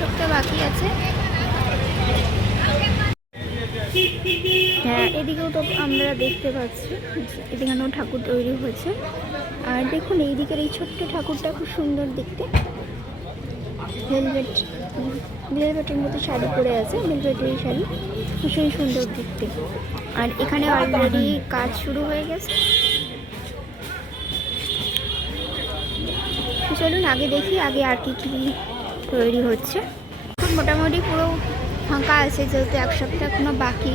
সপ্তাহ বাকি আছে। হ্যাঁ, এদিকেও তো আমরা দেখতে পাচ্ছি, এদিকেও ঠাকুর তৈরি হয়েছে। আর দেখুন এই দিকের এই ছোট্ট ঠাকুরটা খুব সুন্দর দেখতে, ভেলভেটের মতো শাড়ি পরে আছে, ভেলভেটের এই শাড়ি ভীষণ সুন্দর দেখতে। আর এখানে অলরেডি কাজ শুরু হয়ে গেছে। চলুন আগে দেখি আগে আর কি কি তৈরি হচ্ছে। এখন মোটামুটি পুরো ফাঁকা আছে, যেহেতু এক সপ্তাহ এখনো বাকি।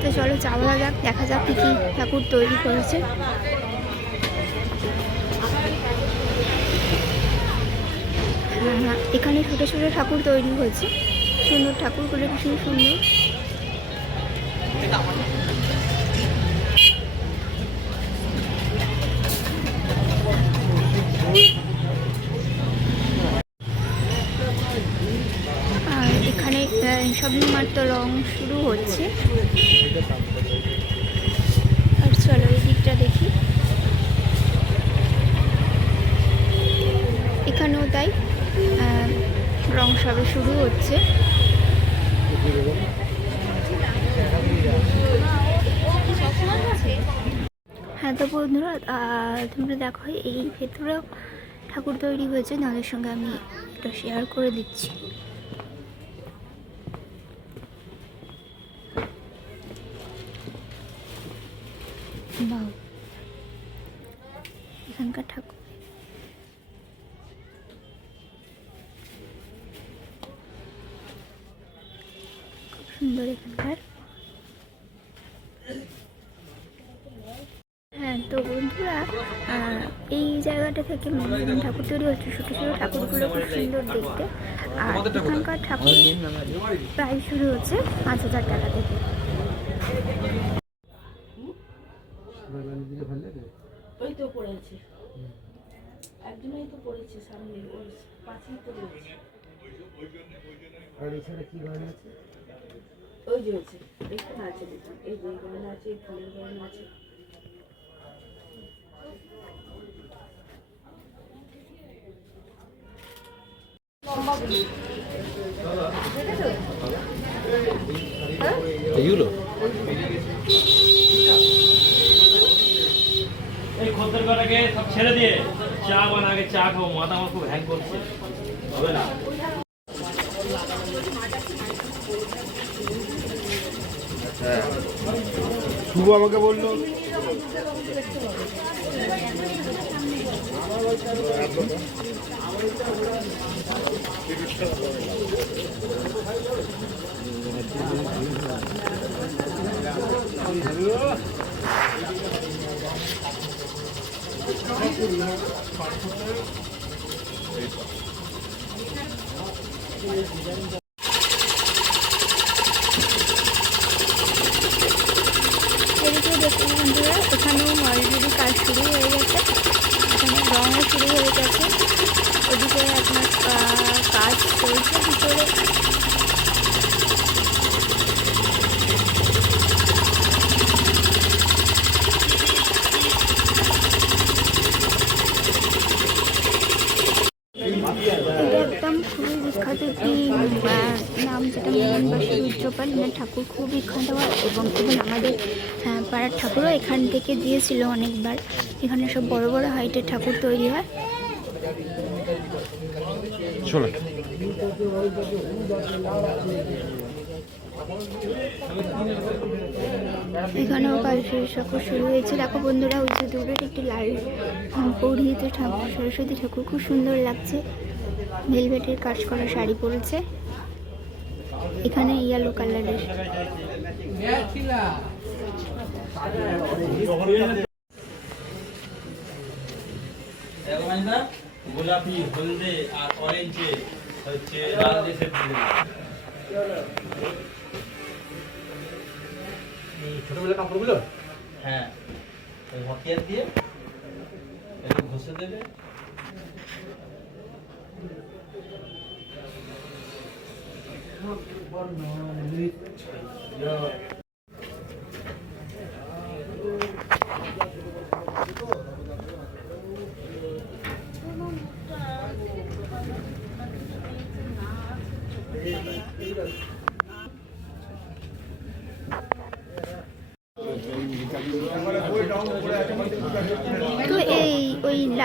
তো চলো যাওয়া যাক, দেখা যাক কী কী ঠাকুর তৈরি করেছে। হ্যাঁ, এখানে ছোটো ছোটো ঠাকুর তৈরি হয়েছে, সুন্দর ঠাকুরগুলো ভীষণ সুন্দর। আর এখানে সবেমাত্র রং শুরু হচ্ছে। আর চলো এই দিকটা দেখি, এখানেও তাই রং সবে শুরু হচ্ছে। হ্যাঁ তো বন্ধুরা, তোমরা দেখো এই ভেতরেও ঠাকুর তৈরি হয়েছে, তাদের সঙ্গে আমি এটা শেয়ার করে দিচ্ছি। বাহ, এখানকার ঠাকুর খুব সুন্দর এখানকার। হ্যাঁ তো বন্ধুরা, এই জায়গাটা থেকে ঠাকুর তৈরি হচ্ছে, ছোটো ছোটো ঠাকুরগুলো খুব সুন্দর দেখতে। আর এখানকার ঠাকুর প্রায় শুরু হচ্ছে 5,000 টাকা থেকে। ওই তো পড়েছে, একজনই তো পড়েছে সামনে, ওই পাশেই তো রয়েছে। আর এছাড়া কি গান আছে? ওই যে হচ্ছে এখানে আছে, দেখুন এই যে গান আছে, ফুলের গান আছে। এইগুলো এই খদ্দের কটাকে সব ছেড়ে দিয়ে চা বানাকে চা খাবো, মাথা আমার খুব হ্যাং করছে, হবে না। শুভ আমাকে বললো এদিকে দেখুন বন্ধুরা, এখানেও অলরেডি কাজ শুরু হয়ে গেছে, এখানে রঙও শুরু হয়ে গেছে। ওদিকে আপনার কাজ চলছে ভিতরে। এটা একদম খুবই বিখ্যাত একটি নাম, যেটা মোহনবাসী রুদ্রপাল ঠাকুর, খুব বিখ্যাত হয়। এবং আমাদের পাড়ার ঠাকুরও এখান থেকে দিয়েছিল অনেকবার। এখানে সব বড় বড় হাইটের ঠাকুর তৈরি হয়। এখানেও কাজ শুরু হয়েছে। দেখো বন্ধুরা, ওই যে দূরের একটি লাল পরিহিত ঠাকুর, সরস্বতী ঠাকুর, খুব সুন্দর লাগছে। ভেলভেটের কাজ করা শাড়ি পরেছে, এখানে ইয়েলো কালারের। গোলাপি, হলদে আর অরেঞ্জে হচ্ছে লাল দেশের ছোটবেলা কাপড়গুলো। হ্যাঁ, ওই হাতিয়ার দিয়ে একটু ঘষে দেবে।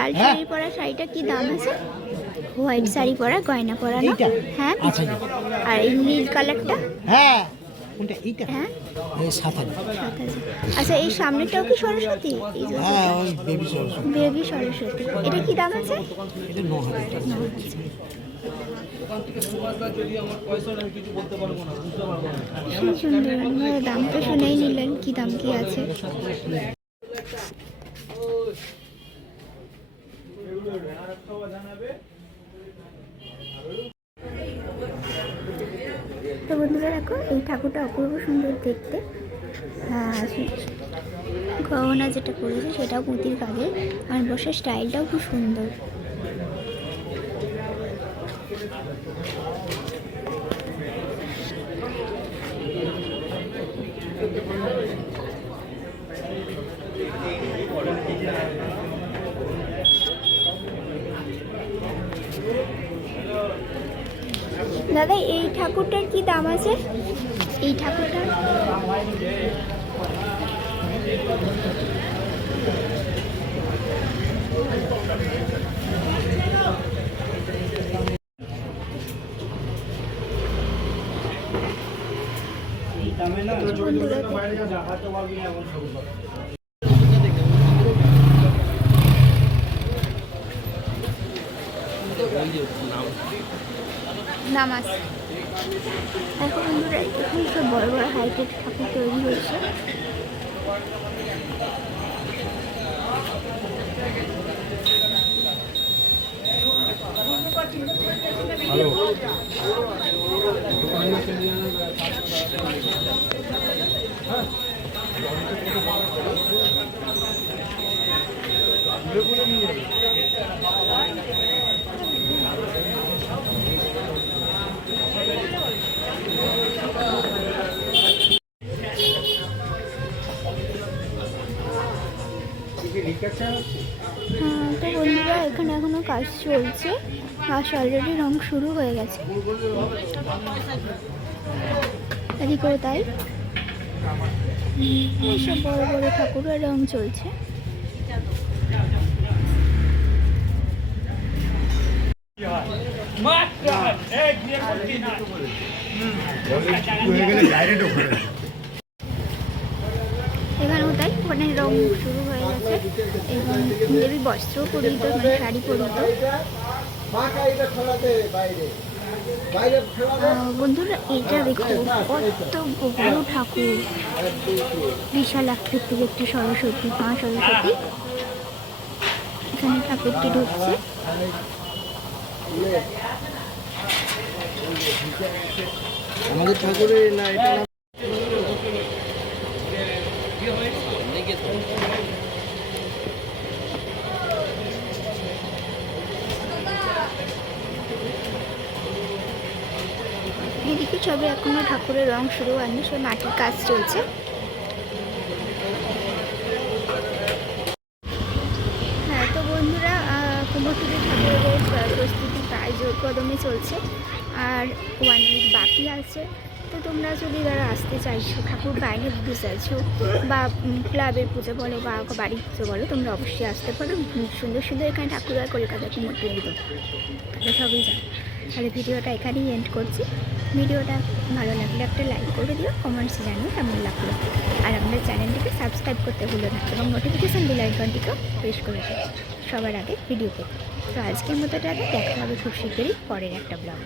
লাল শাড়ি পরা শাড়িটা কি দাম আছে? হোয়াইট শাড়ি পরা গয়না পরা না? হ্যাঁ আর এই নীল কালারটা? হ্যাঁ কোনটা এইটা? হ্যাঁ এই 7,000। 7,000। আচ্ছা এই সামনেটাও কি সরস্বতী? এই যে হ্যাঁ ওই বেবি সরস্বতী। বেবি সরস্বতী, এটা কি দাম আছে? এটা 9,000 টাকা। ভীষণ সুন্দর, আপনারা দাম তো শুনেই নিলেন কি দাম কি আছে। তো বন্ধুরা দেখো এই ঠাকুরটা অপূর্ব সুন্দর দেখতে। গহনা যেটা করেছে সেটাও পুঁতির কাজে, আর বসার স্টাইলটাও খুব সুন্দর। দাদা এই ঠাকুরটার কি দাম আছে? এই ঠাকুরটার নাম আছে। এখন বন্ধুরা এখানে সব বড় বড় হাইটের ঠাকুর তৈরি হয়েছে। তো বন্ধুরা এখানে এখনো কাজ চলছে, কাজ অলরেডি রং শুরু হয়ে গেছে এদিকেও তাই। সব বড় বড় ঠাকুরের রং চলছে। এখানেও তাই, ওখানে রং শুরু হয়ে গেছে এবং দেবী বস্ত্র পরিহিত, মানে শাড়ি পরিহিত। বন্ধুরা এটা দেখো কত বড় ঠাকুর, বিশাল আকৃতির একটি সরস্বতী, মা সরস্বতী। এখানে ঠাকুরটি ঢুকছে। আমাদের ঠাকুরের না এটা না। এদিকে সবে এখনো ঠাকুরের রং শুরু হয়নি, সব মাটির কাজ চলছে। হ্যাঁ তো বন্ধুরা কুমোরটুলি ঠাকুরের প্রস্তুতি প্রায় জোর কদমে চলছে, আর 1 উইক বাকি আছে। তো তোমরা যদি যারা আসতে চাইছো, ঠাকুর বাইরে দিতে চাইছো, বা ক্লাবের পুজো বলো বা বাড়ির পুজো বলো, তোমরা অবশ্যই আসতে পারো। সুন্দর সুন্দর এখানে ঠাকুর হয় কলকাতা কুমোরটুলিতে, তাহলে সবই জানো। তাহলে ভিডিওটা এখানেই এন্ড করছি। ভিডিওটা ভালো লাগলে একটা লাইক করে দিও, কমেন্টসে জানিও কেমন লাগলো। আর আমাদের চ্যানেলটিকে সাবস্ক্রাইব করতে ভুলো না, এবং নোটিফিকেশান বেল আইকনটিকেও প্রেস করে দিও সবার আগে ভিডিও পেতে। তো আজকের মতো দেখা হবে খুব শীঘ্রই পরের একটা ব্লগ।